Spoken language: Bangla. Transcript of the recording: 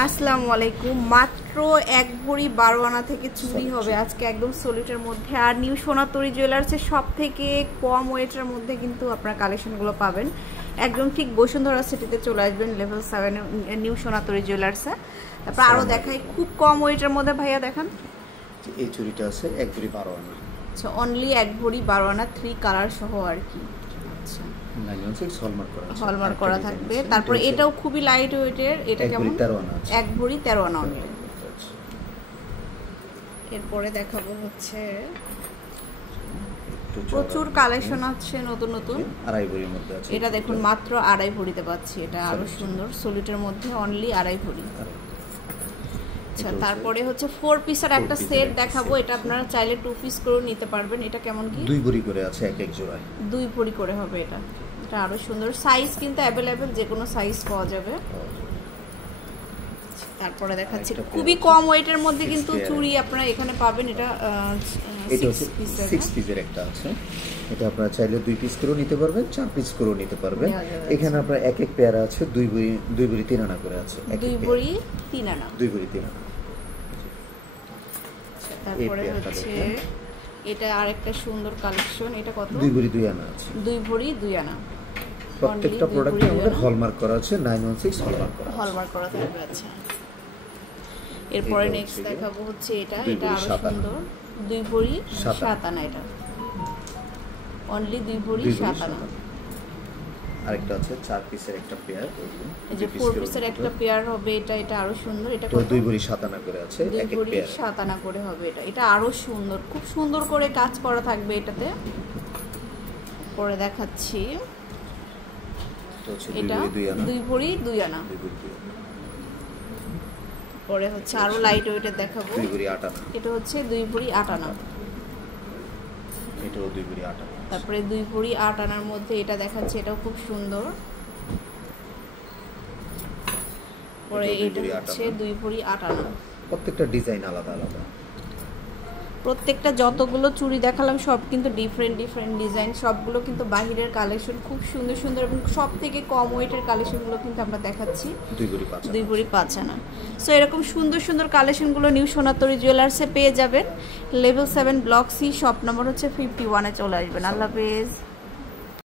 আসসালামু আলাইকুম। মাত্র এক ভরি 12 আনা থেকে চুরি হবে আজকে একদম সলিটের মধ্যে। আর নিউ সোনাতরি জুয়েলার্সের সব থেকে কম ওয়েটের মধ্যে কিন্তু আপনার কালেকশনগুলো পাবেন। একদম ঠিক বসুন্ধরা সিটিতে চলে আসবেন লেভেল 7 নিউ সোনাতরি জুয়েলার্সে। তারপর আরও দেখাই খুব কম ওয়েটের মধ্যে। ভাইয়া দেখান, এই চুড়িটা আছে এক ভরি 12 আনা। আচ্ছা, অনলি এক ভরি 12 আনা, 3 কালার সহ আর কি। আচ্ছা, 916 হলমার্ক করা থাকবে। তারপর এটাও খুবই লাইট ওয়েটের। এটা কেমন? এক ভরি 13 আনা অনলি। এরপরে দেখাবো হচ্ছে প্রচুর কালেকশন আছে নতুন নতুন। আড়াই ভরির মধ্যে আছে। এটা দেখুন মাত্র আড়াই ভরিতে পাচ্ছি। এটা আরো সুন্দর সলিটের মধ্যে অনলি আড়াই ভরি। আচ্ছা, তারপরে হচ্ছে 4 পিসের একটা সেট দেখাবো। এটা আপনারা চাইলে 2 পিস করে নিতে পারবেন। এটা কেমন কি? 2 ভরি করে আছে এক এক জোড়ায়। 2 ভরি করে হবে এটা। এটা আরো সুন্দর, সাইজ কিন্তু অ্যাভেলেবেল, যে কোনো সাইজ পাওয়া যাবে। তারপরে দেখাচ্ছি খুবই কম ওয়েটের মধ্যে কিন্তু চুড়ি আপনারা এখানে পাবেন। এটা 6 পিসের একটা আছে। এটা আপনারা চাইলে 2 পিস করেও নিতে পারবেন, 4 পিস করেও নিতে পারবেন। এখানে আপনারা এক এক পেয়ার আছে 2 ভরি 3 আনা করে আছে। 2 ভরি 3 আনা। 2 ভরি 3 আনা। তারপরে হচ্ছে এটা আরেকটা সুন্দর কালেকশন। এটা কত? 2 ভরি 2 আনা আছে। 2 ভরি 2 আনা। প্রত্যেকটা প্রোডাক্টে আমাদের হলমার্ক করা আছে, 916 হলমার্ক করা থাকবে। আচ্ছা, এরপরে নেক্সট দেখাবো হচ্ছে এটা আরো সুন্দর। 2 ভরি 7 আনা। এটা অনলি 2 ভরি 7 আনা। আরেকটা আছে 4 পিসের একটা পেয়ার। এই যে 4 পিসের একটা পেয়ার হবে। এটা আরো সুন্দর। এটা তো 2 ভরি 7 আনা করে আছে এক এক পেয়ার। 2 ভরি 7 আনা করে হবে এটা। এটা আরো সুন্দর, খুব সুন্দর করে কাজ করা থাকবে এটাতে। পরে দেখাচ্ছি এটা 2 ভরি 2 আনা। পরে হচ্ছে আরো লাইট ওয়েটের দেখাবো। 2 ভরি 8 আনা। এটা হচ্ছে 2 ভরি 8 আনা। এটাও 2 ভরি 8 আনা। তারপরে 2 ভরি 8 আনার মধ্যে এটা দেখাচ্ছে, এটাও খুব সুন্দর। পরে এটা হচ্ছে 2 ভরি 8 আনা। প্রত্যেকটা ডিজাইন আলাদা আলাদা। প্রত্যেকটা যতগুলো চুড়ি দেখালাম সব কিন্তু ডিফারেন্ট ডিজাইন। সবগুলো কিন্তু বাহিরের কালেকশন, খুব সুন্দর সুন্দর এবং সব থেকে কম ওয়েটের কালেকশনগুলো কিন্তু আমরা দেখাচ্ছি 2 ভরি 5 আনা। সো এরকম সুন্দর সুন্দর কালেকশনগুলো নিউ সোনাতরি জুয়েলার্সে পেয়ে যাবেন। Level 7 block C, shop number হচ্ছে 51-এ চলে আসবেন। আল্লাহ হাফেজ।